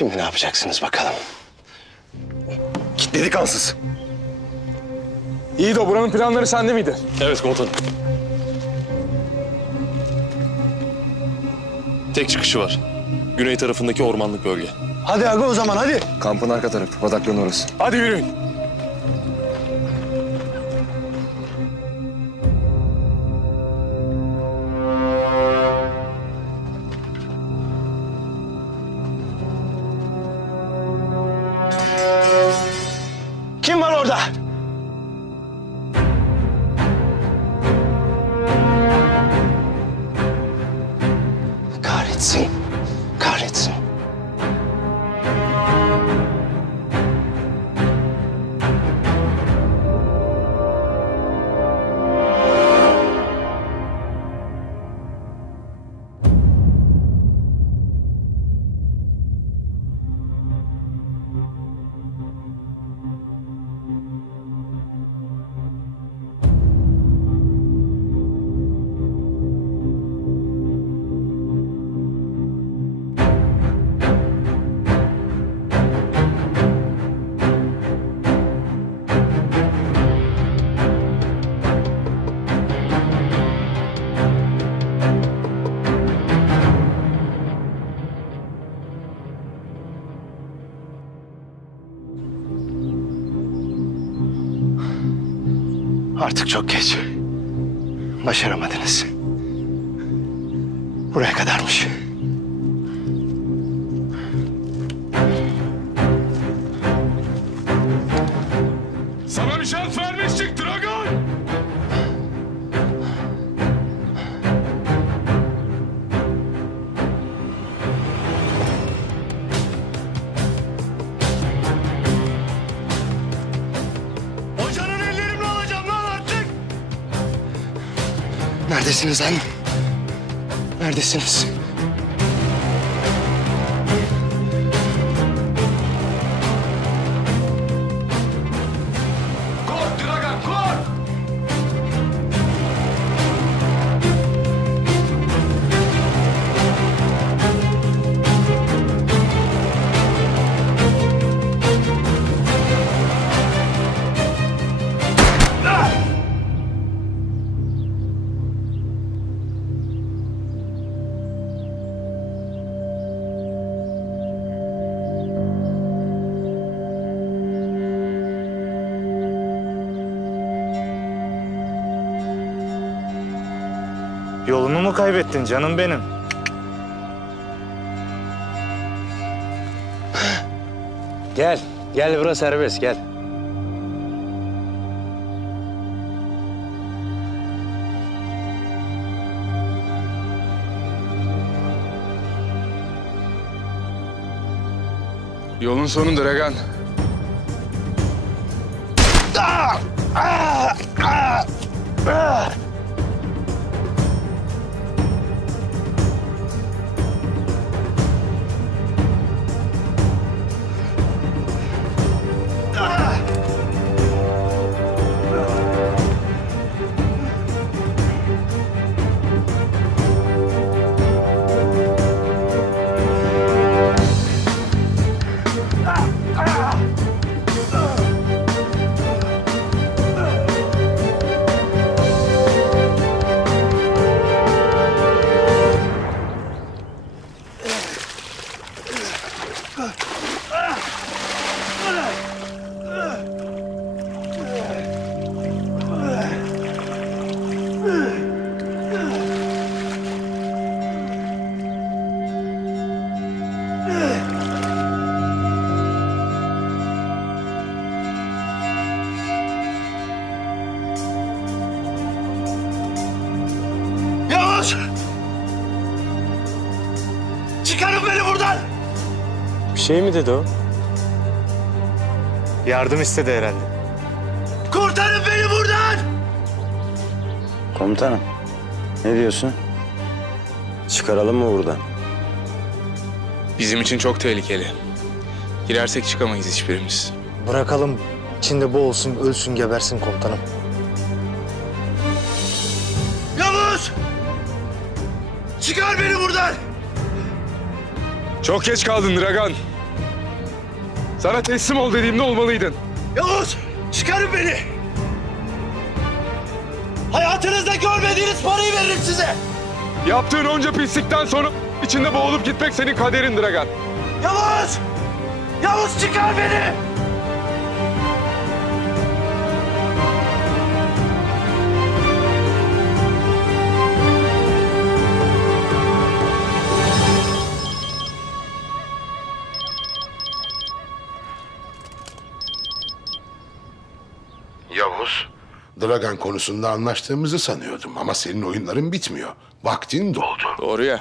Şimdi ne yapacaksınız bakalım? Kilitledik ansız. İyi de buranın planları sende miydi? Evet komutanım. Tek çıkışı var. Güney tarafındaki ormanlık bölge. Hadi aga o zaman hadi. Kampın arka tarafı, bataklığın orası. Hadi yürüyün. Kim var orada? Kahretsin. Kahretsin. Artık çok geç. Başaramadınız. Buraya kadarmış. Sana bir şans vermiştik Dragon! Hocanın ellerimle alacağım lan artık! Neredesiniz lan? Neredesiniz? Kork Dragon, kork! Yolunu mu kaybettin canım benim? Gel, gel burası serbest, gel. Yolun sonu Dragon. Yavuz! Çıkarın beni buradan! Bir şey mi dedi o? Yardım istedi herhalde. Kurtarın beni buradan! Komutanım, ne diyorsun? Çıkaralım mı buradan? Bizim için çok tehlikeli. Girersek çıkamayız hiçbirimiz. Bırakalım, içinde boğulsun, ölsün, gebersin komutanım. Yavuz! Çıkar beni buradan! Çok geç kaldın Dragon. Sana teslim ol dediğimde olmalıydın. Yavuz, çıkarın beni. Hayatınızda görmediğiniz parayı veririm size. Yaptığın onca pislikten sonra içinde boğulup gitmek senin kaderin Dragan. Yavuz! Yavuz çıkar beni! Yavuz, Dragan konusunda anlaştığımızı sanıyordum ama senin oyunların bitmiyor. Vaktin doldu. Doğru ya.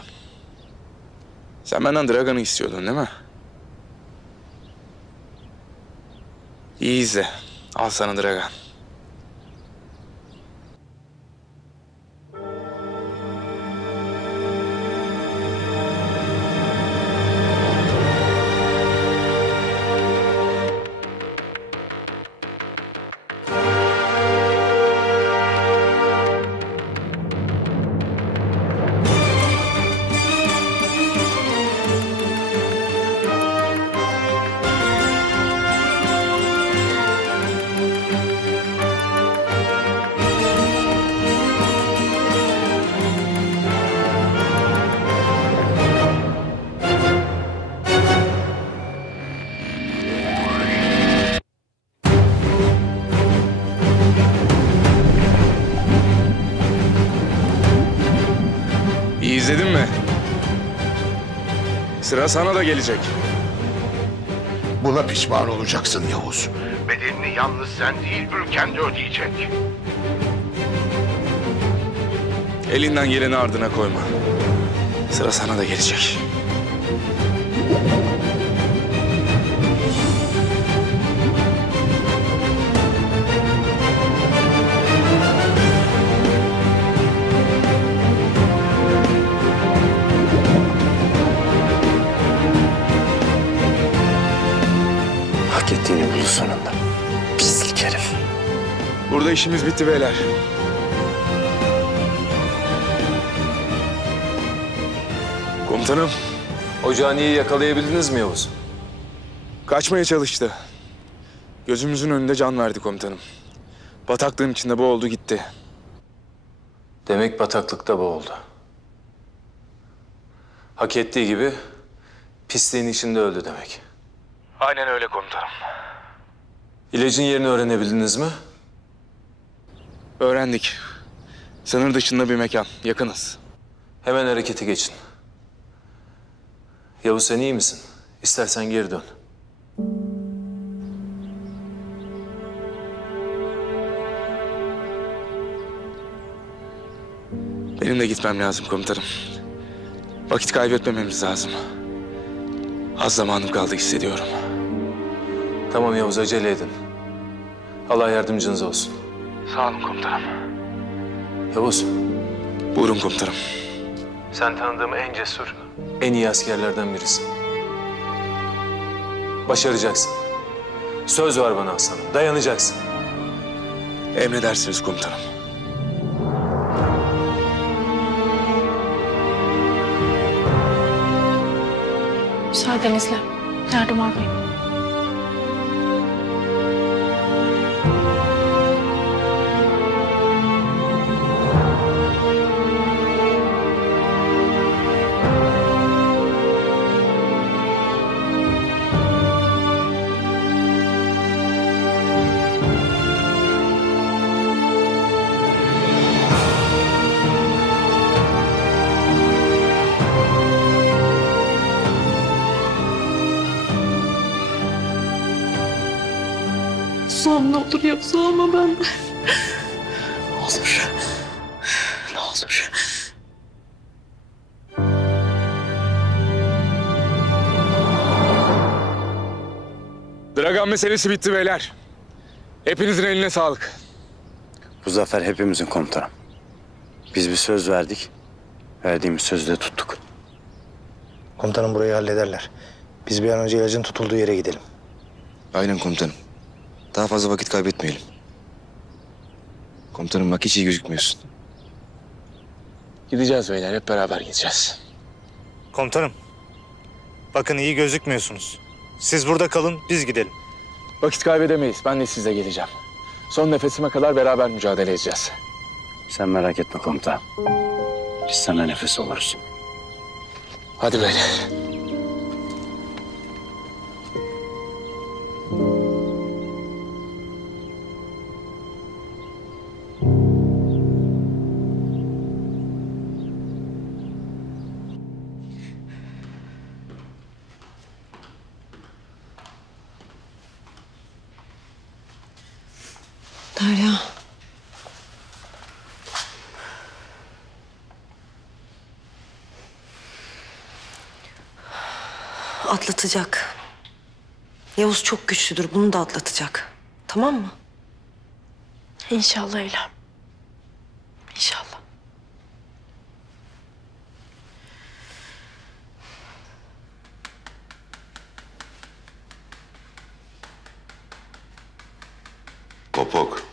Sen benden Dragan'ı istiyordun değil mi? İyi izle. Al sana Dragan. İyi izledin mi? Sıra sana da gelecek. Buna pişman olacaksın Yavuz. Bedelini yalnız sen değil, ülken de ödeyecek. Elinden geleni ardına koyma. Sıra sana da gelecek. Hak ettiğini buldu sonunda. Pislik herif. Burada işimiz bitti beyler. Komutanım, O caniyi yakalayabildiniz mi Yavuz? kaçmaya çalıştı. Gözümüzün önünde can verdi komutanım. Bataklığın içinde boğuldu gitti. Demek bataklıkta boğuldu. Hak ettiği gibi pisliğin içinde öldü demek. Aynen öyle komutanım. İlacın yerini öğrenebildiniz mi? Öğrendik. Sınır dışında bir mekan. Yakınız. Hemen harekete geçin. Yavuz sen iyi misin? İstersen geri dön. Benim de gitmem lazım komutanım. Vakit kaybetmememiz lazım. Az zamanım kaldı hissediyorum. Tamam Yavuz acele edin. Allah yardımcınız olsun. Sağ olun komutanım. Yavuz, Buyurun komutanım. sen tanıdığım en cesur, en iyi askerlerden birisin. Başaracaksın. Söz ver bana aslanım, dayanacaksın. Emredersiniz komutanım. Müsaadenizle. Yardımar Bey. Sağım ne olur yapsa ama ben... Ne olur. Ne olur. Dragan meselesi bitti beyler. Hepinizin eline sağlık. Bu zafer hepimizin komutanım. Biz bir söz verdik. Verdiğimiz sözü de tuttuk. Komutanım burayı hallederler. Biz bir an önce ilacın tutulduğu yere gidelim. Aynen komutanım. Daha fazla vakit kaybetmeyelim. Komutanım bak hiç iyi gözükmüyorsun. Gideceğiz beyler, hep beraber gideceğiz. Komutanım. Bakın iyi gözükmüyorsunuz. Siz burada kalın, biz gidelim. Vakit kaybedemeyiz. Ben de sizle geleceğim. Son nefesime kadar beraber mücadele edeceğiz. Sen merak etme komutanım. Biz sana nefes oluruz. Hadi böyle. Derya. Atlatacak. Yavuz çok güçlüdür. Bunu da atlatacak. Tamam mı? İnşallah İlham. İnşallah. Kopuk.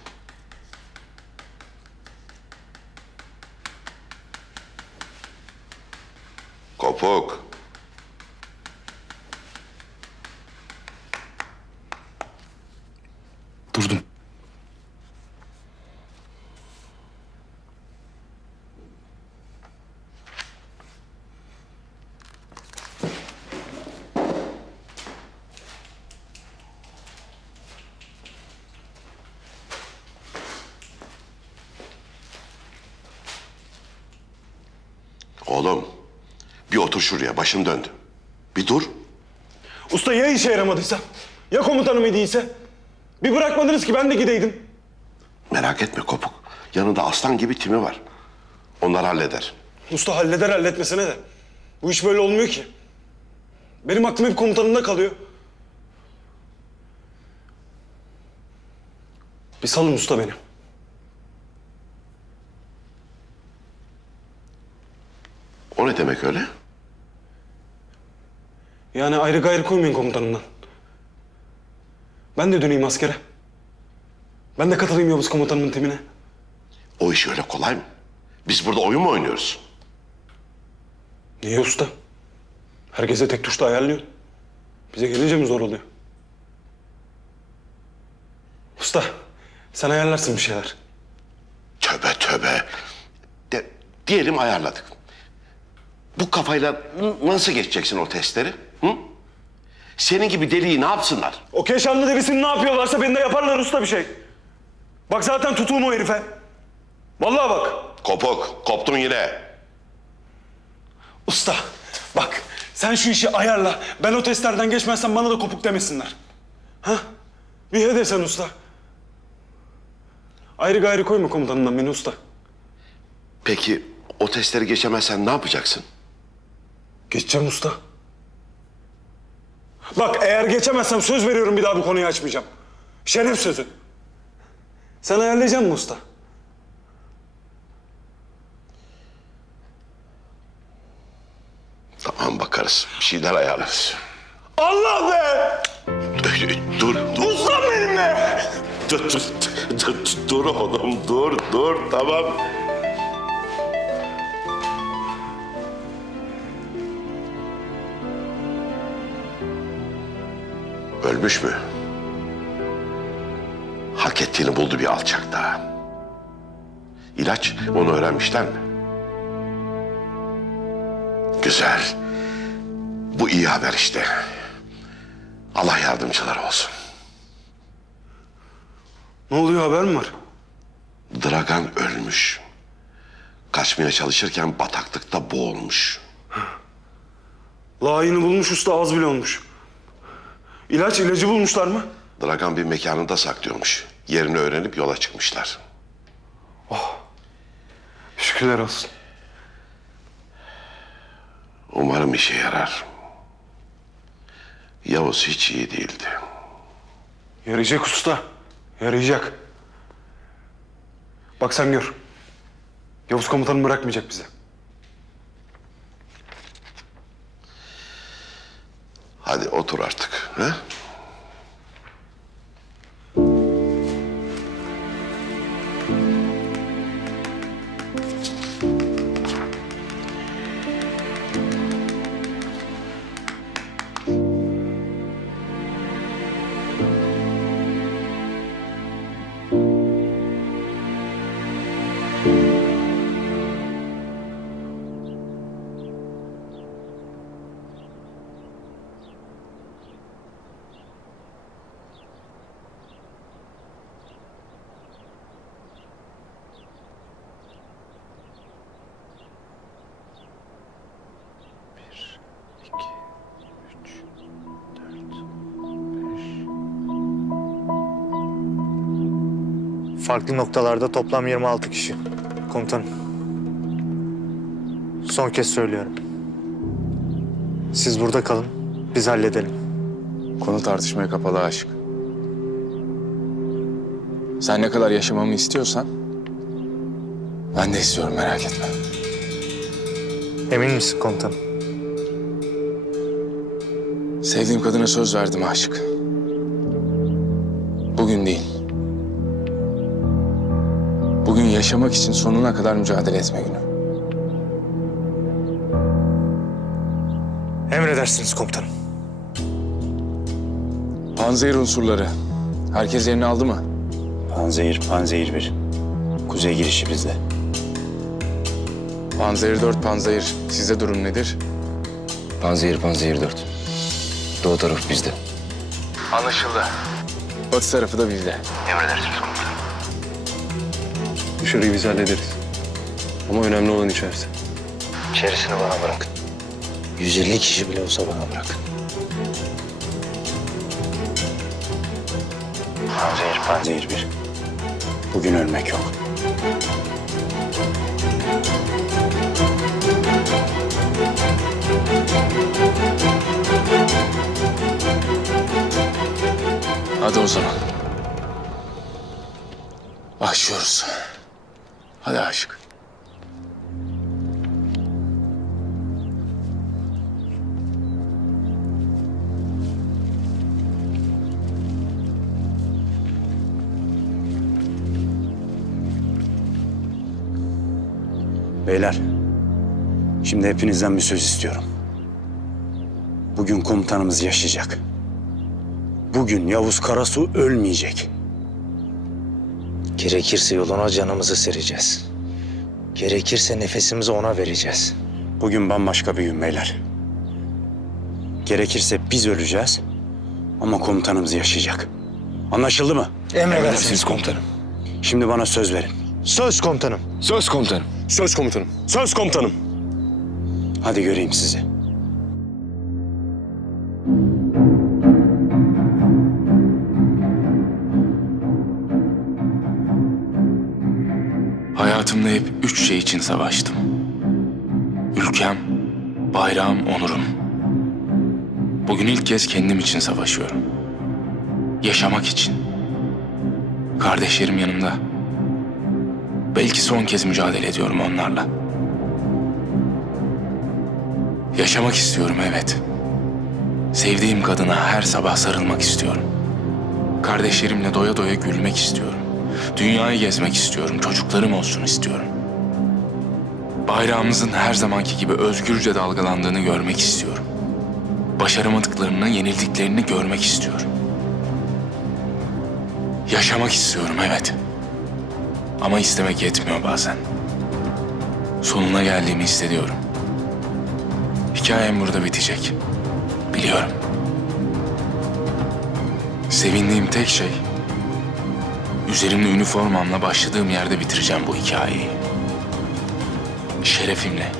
Kopuk. Durdum. Oğlum, bir otur şuraya. Başım döndü. Bir dur. Usta ya işe yaramadıysa? Ya komutanım iyi değilse? Bir bırakmadınız ki ben de gideydim. Merak etme Kopuk. Yanında aslan gibi timi var. Onlar halleder. Usta halleder halletmesine de. Bu iş böyle olmuyor ki. Benim aklım hep komutanımda kalıyor. Bir salın usta beni. O ne demek öyle? Yani ayrı gayrı koymayın komutanımdan. Ben de döneyim askere. Ben de katılayım Yavuz komutanımın timine. O iş öyle kolay mı? Biz burada oyun mu oynuyoruz? Niye usta? Herkese tek tuşla ayarlıyor. Bize gelince mi zor oluyor? Usta, sen ayarlarsın bir şeyler. Tövbe tövbe. Diyelim ayarladık. Bu kafayla nasıl geçeceksin o testleri? Hı? Senin gibi deliği ne yapsınlar? O Keşanlı derisini ne yapıyorlarsa beni de yaparlar usta bir şey. Bak zaten tutuğum o herife. Vallahi bak. Kopuk, koptun yine. Usta, bak sen şu işi ayarla. Ben o testlerden geçmezsem bana da kopuk demesinler. Ha? Bir he desen usta. Ayrı gayrı koyma komutanımdan beni usta. Peki o testleri geçemezsen ne yapacaksın? Geçeceğim usta. Bak eğer geçemezsem söz veriyorum bir daha bu konuyu açmayacağım. Şeref sözü. Sen ayarlayacaksın mı usta? Tamam bakarız. Bir şeyler ayarlarız. Allah be! Dur. Ustam benim be! Dur oğlum, dur. Tamam. Ölmüş mü? Hak ettiğini buldu bir alçak daha. İlaç, onu öğrenmişler mi? Güzel. Bu iyi haber işte. Allah yardımcıları olsun. Ne oluyor, haber mi var? Dragan ölmüş. Kaçmaya çalışırken bataklıkta boğulmuş. Layığını bulmuş usta, az bile olmuş. İlacı bulmuşlar mı? Dragan bir mekanında saklıyormuş. Yerini öğrenip yola çıkmışlar. Şükürler olsun. Umarım işe yarar. Yavuz hiç iyi değildi. Yarayacak usta. Yarayacak. Bak sen gör. Yavuz komutanım bırakmayacak bizi. Hadi otur artık. He? Farklı noktalarda toplam 26 kişi. Komutanım. Son kez söylüyorum. Siz burada kalın, biz halledelim. Konu tartışmaya kapalı Aşık. Sen ne kadar yaşamamı istiyorsan ben de istiyorum, merak etme. Emin misin komutanım? Sevdiğim kadına söz verdim Aşık. Bugün değil. Bugün yaşamak için sonuna kadar mücadele etme günü. Emredersiniz komutanım. Panzehir unsurları. Herkes yerini aldı mı? Panzehir 1. Kuzey girişi bizde. Panzehir 4, Panzehir. Sizde durum nedir? Panzehir 4. Doğu taraf bizde. Anlaşıldı. Batı tarafı da bizde. Dışarıyı biz hallederiz. Ama önemli olan içerisi. İçerisini bana bırakın. 150 kişi bile olsa bana bırakın. Panzehir 1. Bugün ölmek yok. Hadi o zaman. Başlıyoruz. Hadi Aşık. Beyler, şimdi hepinizden bir söz istiyorum. Bugün komutanımız yaşayacak. Bugün Yavuz Karasu ölmeyecek. Gerekirse yoluna canımızı sereceğiz. Gerekirse nefesimizi ona vereceğiz. Bugün bambaşka bir gün beyler. Gerekirse biz öleceğiz ama komutanımız yaşayacak. Anlaşıldı mı? Emredersiniz komutanım. Şimdi bana söz verin. Söz komutanım. Söz komutanım. Söz komutanım. Söz komutanım. Hadi göreyim sizi. Hayatımda hep 3 şey için savaştım. Ülkem, bayrağım, onurum. Bugün ilk kez kendim için savaşıyorum. Yaşamak için. Kardeşlerim yanımda. Belki son kez mücadele ediyorum onlarla. Yaşamak istiyorum, evet. Sevdiğim kadına her sabah sarılmak istiyorum. Kardeşlerimle doya doya gülmek istiyorum. Dünyayı gezmek istiyorum, çocuklarım olsun istiyorum. Bayrağımızın her zamanki gibi özgürce dalgalandığını görmek istiyorum. Başaramadıklarını, yenildiklerini görmek istiyorum. Yaşamak istiyorum, evet. Ama istemek yetmiyor bazen. Sonuna geldiğimi hissediyorum. Hikayem burada bitecek. Biliyorum. Sevindiğim tek şey, üzerimde üniformamla başladığım yerde bitireceğim bu hikayeyi. Şerefimle,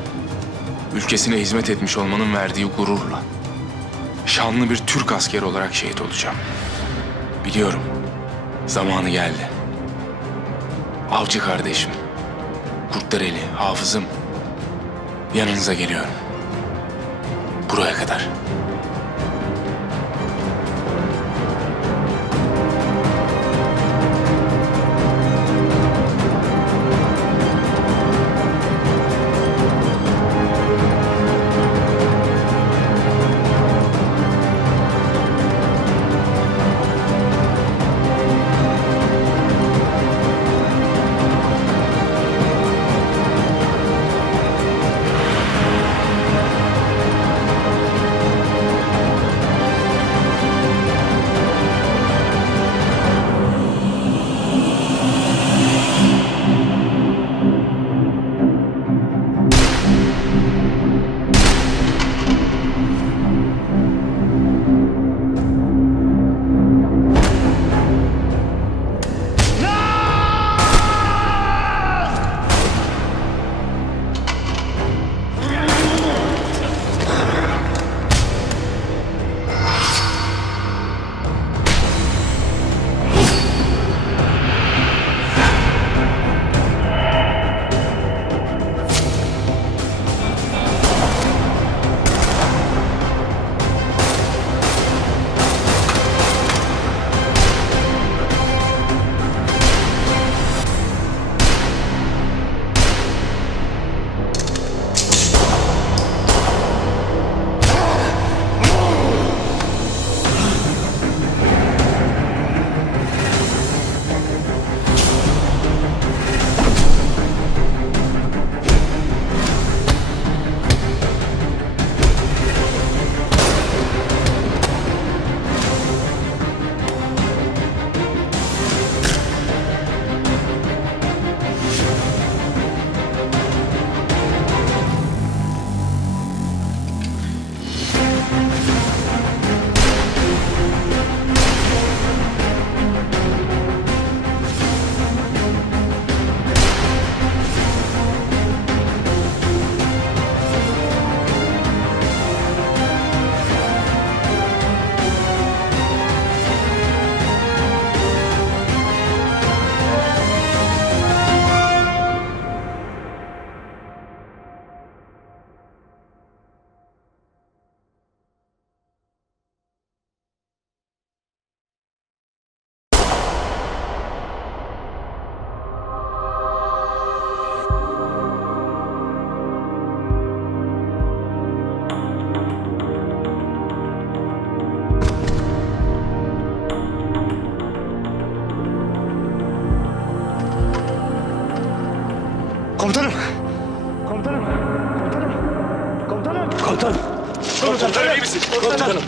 ülkesine hizmet etmiş olmanın verdiği gururla, şanlı bir Türk askeri olarak şehit olacağım. Biliyorum, zamanı geldi. Avcı kardeşim, Kurtdereli, Hafız'ım, yanınıza geliyorum. Buraya kadar.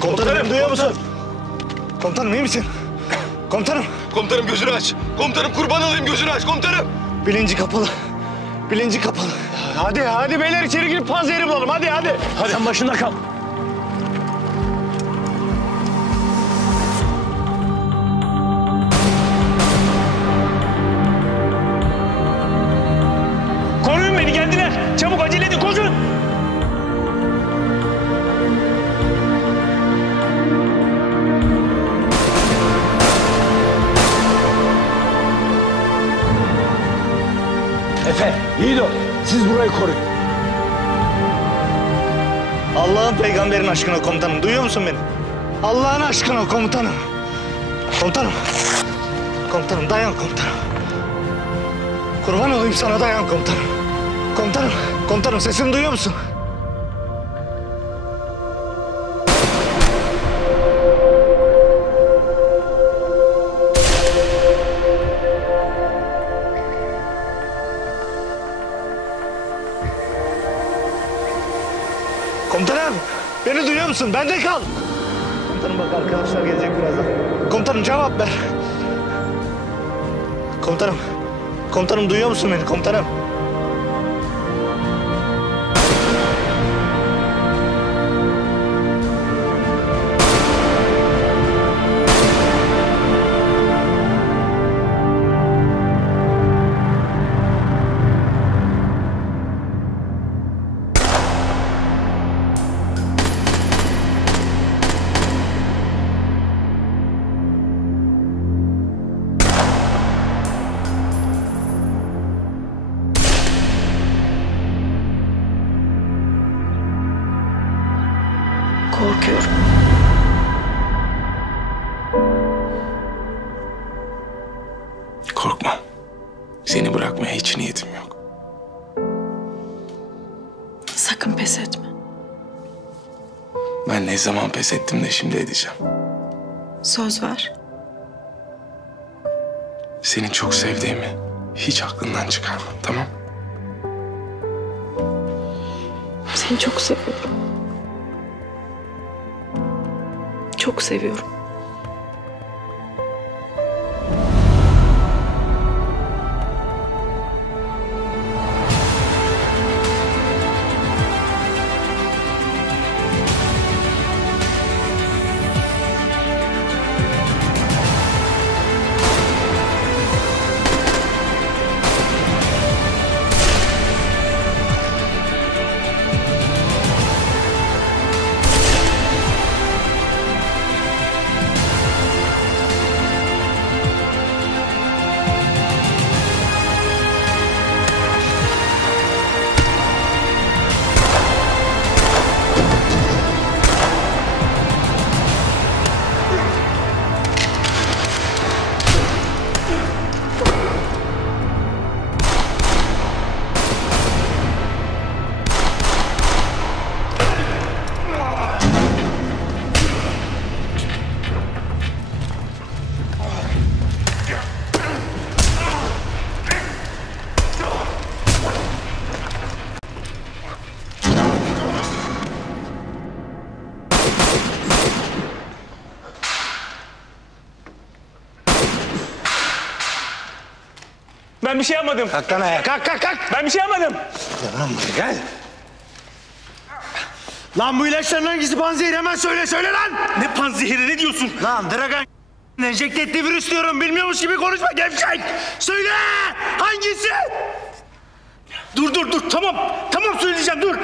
Komutanım duyuyor musun? Komutanım iyi misin? Komutanım. Komutanım gözünü aç. Komutanım kurban olayım gözünü aç komutanım. Bilinci kapalı. Bilinci kapalı. Hadi beyler içeri girip panzehiri bulalım hadi. Hadi sen başında kal. Koruyun beni geldiler. Çabuk acele edin koşun. Efe, Yiğido, siz burayı koruyun. Allah'ın peygamberin aşkına komutanım. Duyuyor musun beni? Allah'ın aşkına komutanım. Komutanım. Komutanım dayan komutanım. Kurban olayım sana dayan komutanım. Komutanım. Komutanım sesimi duyuyor musun? Komutanım, beni duyuyor musun? Bende kal. Komutanım bak arkadaşlar gelecek birazdan. Komutanım cevap ver. Komutanım, komutanım duyuyor musun beni komutanım? Korkuyorum. Korkma. Seni bırakmaya hiç niyetim yok. Sakın pes etme. Ben ne zaman pes ettim de şimdi edeceğim. Söz ver. Seni çok sevdiğimi hiç aklından çıkarma, tamam? Seni çok seviyorum. Çok seviyorum. Ben bir şey yapmadım. Kalk lan ayağa. Kalk. Ben bir şey yapmadım. Gel lan buraya gel. Lan bu ilaçların hangisi panzehir? Hemen söyle lan. Ne panzehiri ne diyorsun? Lan Dragan enjekte ettiği virüs diyorum. Bilmiyormuş gibi konuşma gevşek. Söyle hangisi? Dur tamam söyleyeceğim dur.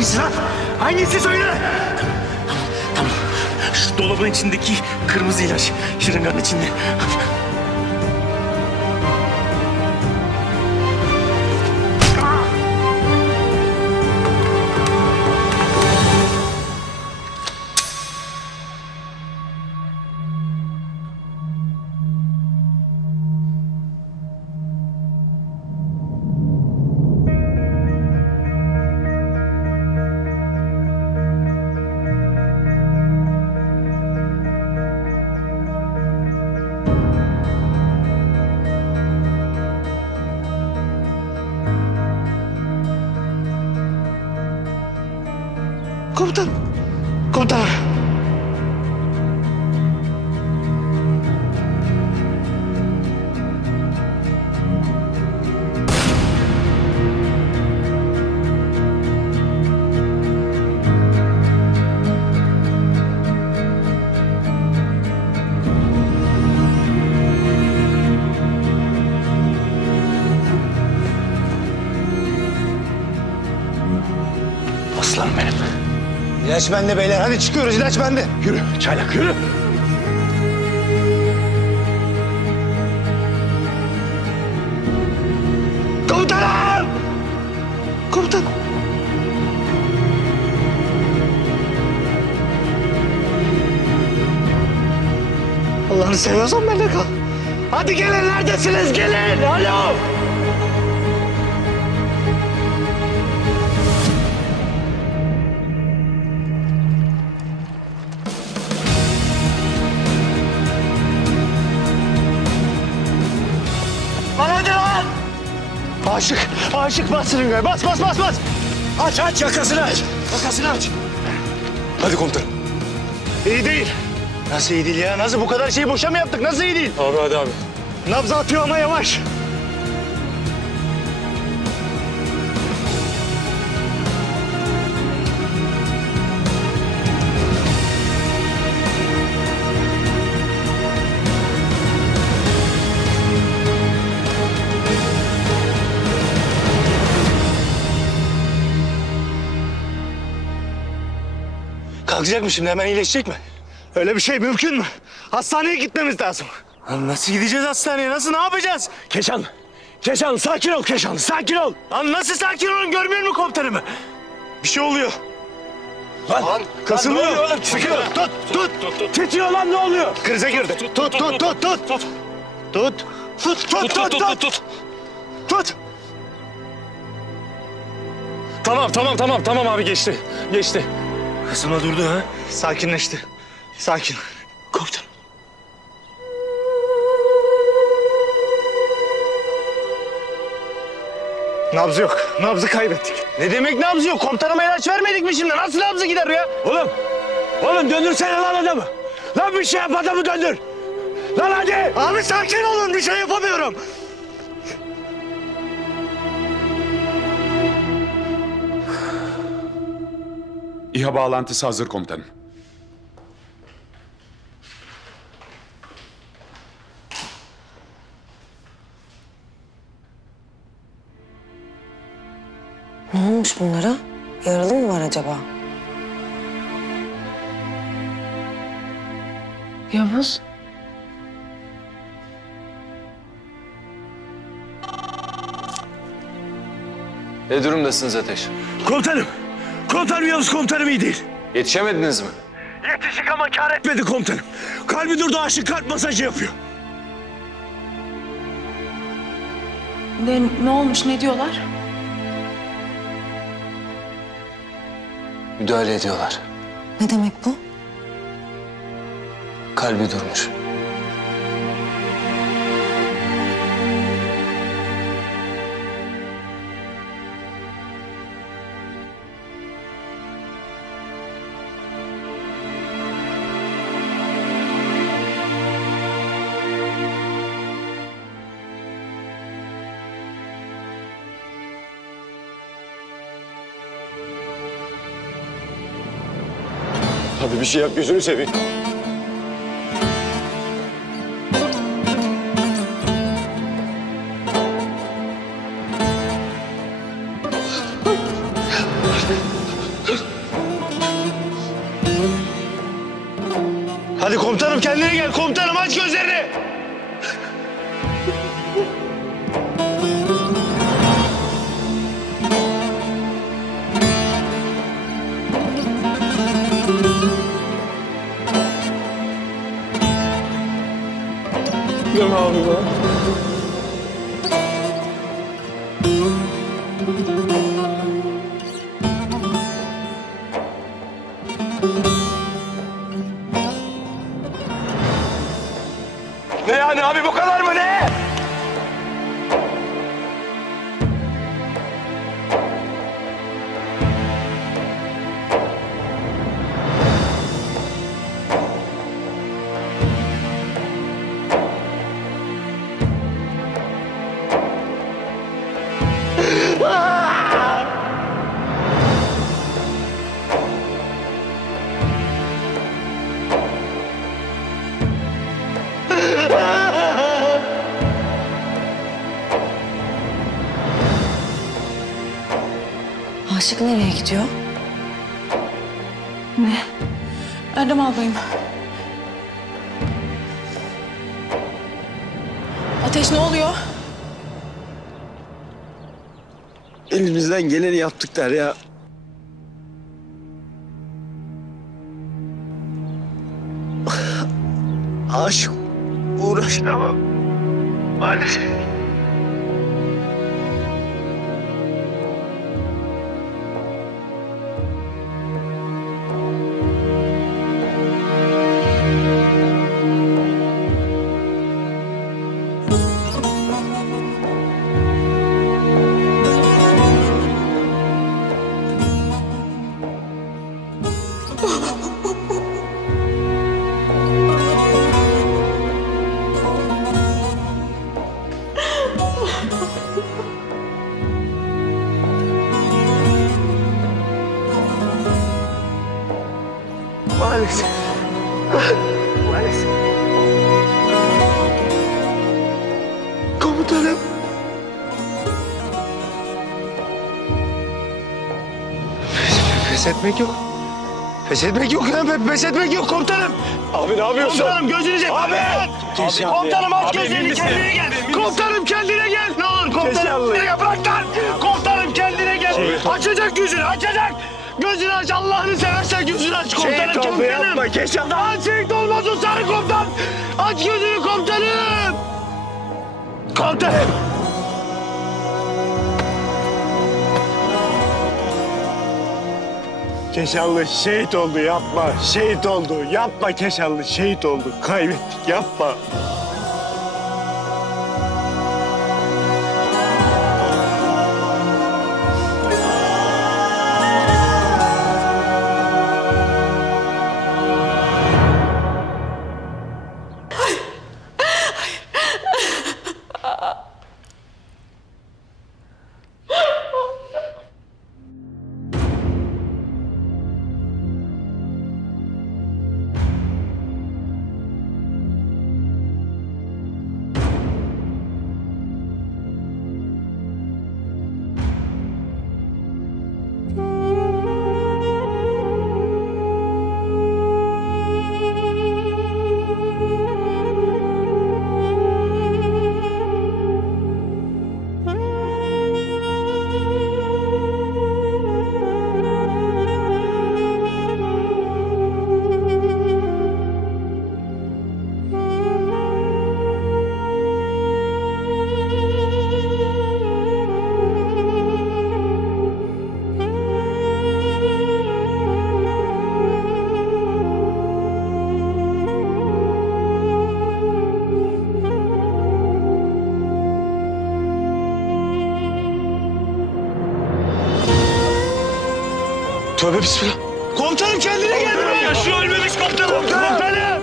Hangisi lan? Hangisi söyle? Tamam. Şu dolabın içindeki kırmızı ilaç. Şırınganın içinde. Komutan. Komutan. Aslanım benim. İlaç bende beyler. Hadi çıkıyoruz. İlaç bende. Yürü. Çaylak yürü. Komutanım! Komutan. Allah'ını seviyorsan bende kal. Hadi gelin. Neredesiniz? Gelin. Alo. Aşık bas şırıngaya. Bas. Aç yakasını aç. Yakasını aç. Hadi komutanım. İyi değil. Nasıl iyi değil ya? Nasıl bu kadar şeyi boşa mı yaptık? Nasıl iyi değil? Abi hadi abi. Nabzı atıyor ama yavaş. Kalkacak mı şimdi? Hemen iyileşecek mi? Öyle bir şey mümkün mü? Hastaneye gitmemiz lazım. Lan nasıl gideceğiz hastaneye? Nasıl? Ne yapacağız? Keşan sakin ol Keşan. Sakin ol. Lan nasıl sakin olun? Görmüyor musun komutanımı? Bir şey oluyor. Lan kasılıyor. Çıkıyor. Tut. Titriyor lan ne oluyor? Krize girdi. Tut. Tamam abi geçti. Kasılma durdu ha? Sakinleşti. Sakin. Komutanım. Nabzı yok. Nabzı kaybettik. Ne demek nabzı yok? Komutanıma ilaç vermedik mi şimdi? Nasıl nabzı gider ya? Oğlum döndürsene lan adamı. Lan bir şey yap adamı döndür. Lan hadi. Abi sakin olun. Bir şey yapamıyorum. İHA bağlantısı hazır komutanım. Ne olmuş bunlara? Yaralı mı var acaba? Yavuz. Ne durumdasınız Ateş? Komutanım Yavuz komutanım iyi değil. Yetişemediniz mi? Yetişik ama kâr etmedi komutanım. Kalbi durdu aşık kalp masajı yapıyor. Ne olmuş, ne diyorlar? Müdahale ediyorlar. Ne demek bu? Kalbi durmuş. Hadi bir şey yap gözünü seveyim. Hadi komutanım kendine gel. Komutanım aç gözlerini. Deme abi be. Ne yani abi bu kadar mı ne? Aşık nereye gidiyor? Ne? Erdem albayım. Ateş ne oluyor? Elimizden geleni yaptık Derya. Aşık uğraşamam. Maalesef. Maalesef. Maalesef. Komutanım. Pes etmek yok. Pes etmek yok ya. Pes etmek yok komutanım. Abi ne yapıyorsun? Komutanım gözünü seveyim. Abi komutanım aç gözlerini kendine gel. Komutanım kendine gel. Ne olur komutanım. Nereye bırak lan? Komutanım kendine gel. Açacak gözünü açacak. Gözünü aç Allah'ını seversen gözünü aç komutanım. Şehit oldu yapma Keşan. Daha şehit olmaz o sarı komutan. Aç gözünü komutanım. Komutanım. Keşanlı şehit oldu yapma. Şehit oldu. Yapma Keşanlı şehit oldu. Kaybettik yapma. Tövbe bismillah. Komutanım kendine gel. Yaşıyor ölmemiş komutanım. Komutanım.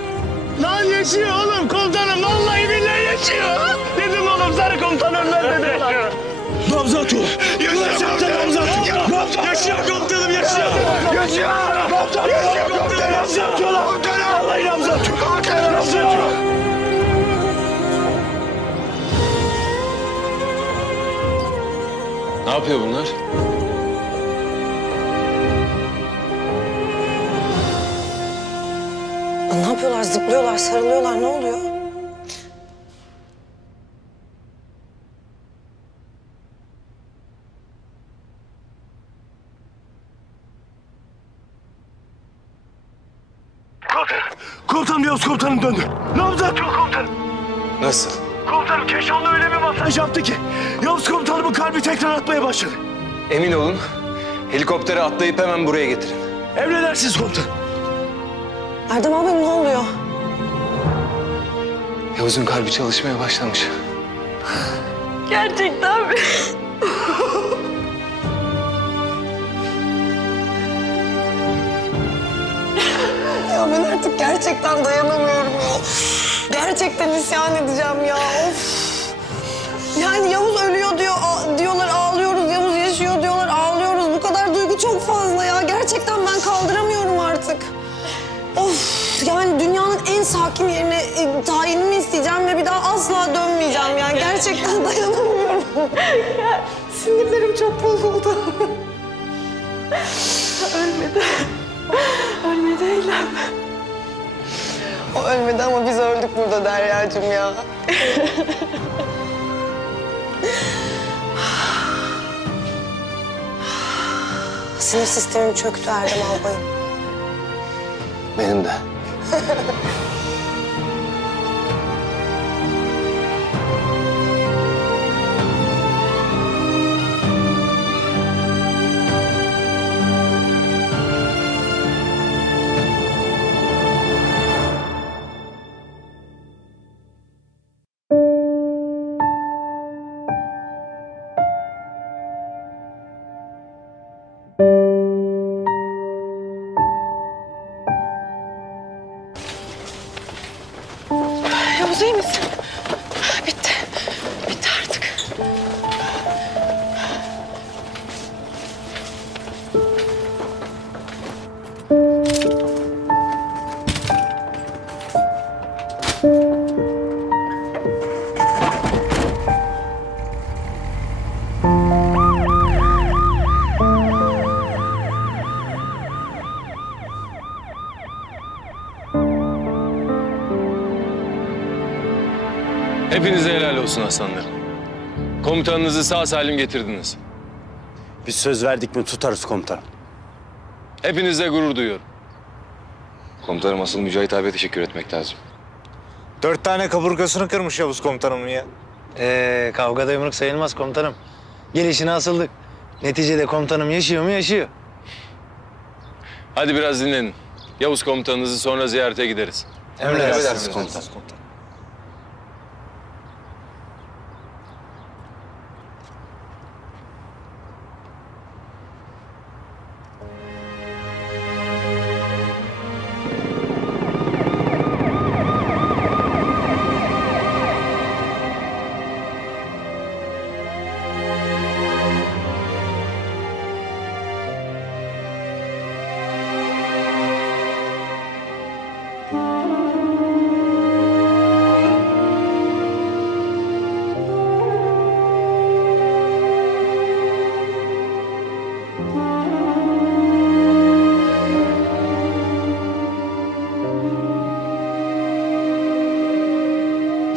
Lan yaşıyor oğlum komutanım. Vallahi billahi yaşıyor. Dedim oğlum sarı komutan ölmez dedim. Nabzı atıyor. Yaşıyor komutanım yaşıyor. Yaşıyor. Komutanım yaşıyor komutanım. Nabzı atıyorlar. Vallahi nabzı atıyor. Komutanım nabzı atıyor. Ne yapıyor bunlar? Ne yapıyorlar? Zıplıyorlar, sarılıyorlar. Ne oluyor? Komutanım Yavuz komutanım döndü. Nabzı atıyor komutanım. Nasıl? Komutanım Keşanlı öyle bir masaj yaptı ki Yavuz komutanımın kalbi tekrar atmaya başladı. Emin olun. Helikoptere atlayıp hemen buraya getirin. Emredersiniz komutanım. Erdem abi ne oluyor? Yavuz'un kalbi çalışmaya başlamış. Gerçekten mi? Ya ben artık gerçekten dayanamıyorum ya. Gerçekten isyan edeceğim ya. Of. Yani Yavuz ölüyor diyorlar ağlıyoruz. Yavuz yaşıyor diyorlar ağlıyoruz. Bu kadar duygu çok fazla ya. Gerçekten ben kaldıramıyorum artık. Of. Yani dünyanın en sakin yerine tayinimi isteyeceğim ve bir daha asla dönmeyeceğim. Yani gerçekten dayanamıyorum. Sinirlerim çok bozuldu. Ölmedi. Ölmedi Eylem. O ölmedi ama biz öldük burada Derya'cığım ya. Sinir sistemim çöktü Erdem albayım. Benim de. Yavuz iyi misin? Bitti. Bitti artık. Hepinize helal olsun aslanlarım. Komutanınızı sağ salim getirdiniz. Biz söz verdik mi tutarız komutanım. Hepinizle gurur duyuyorum. Komutanım asıl Mücahit abiye teşekkür etmek lazım. 4 tane kaburgasını kırmış Yavuz komutanımın ya. Kavgada yumruk sayılmaz komutanım. Gelişine asıldık. Neticede komutanım yaşıyor mu? Yaşıyor. Hadi biraz dinlenin. Yavuz komutanınızı sonra ziyarete gideriz. Emredersiniz komutanım.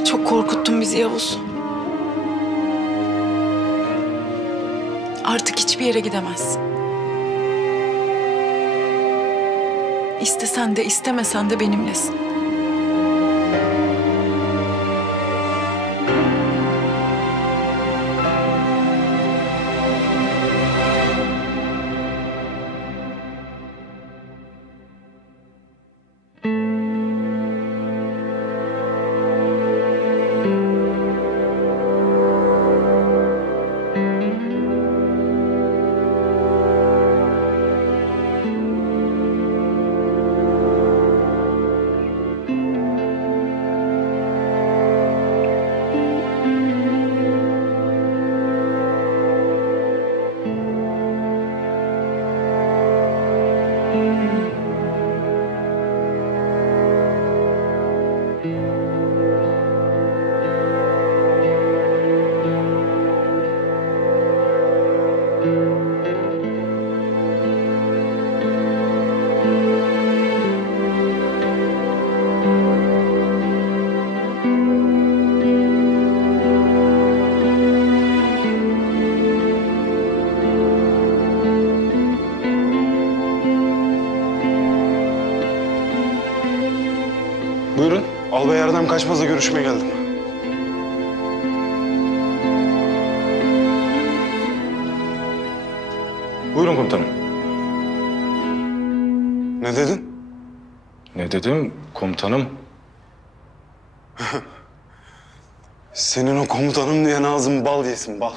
Çok korkuttun bizi Yavuz. Artık hiçbir yere gidemezsin. İstesen de istemesen de benimlesin. Buyurun. Albay Erdem Kaçmaz'la görüşmeye geldim. Buyurun komutanım. Ne dedin? Ne dedim komutanım? Senin o komutanım diye ağzın bal yesin, bal.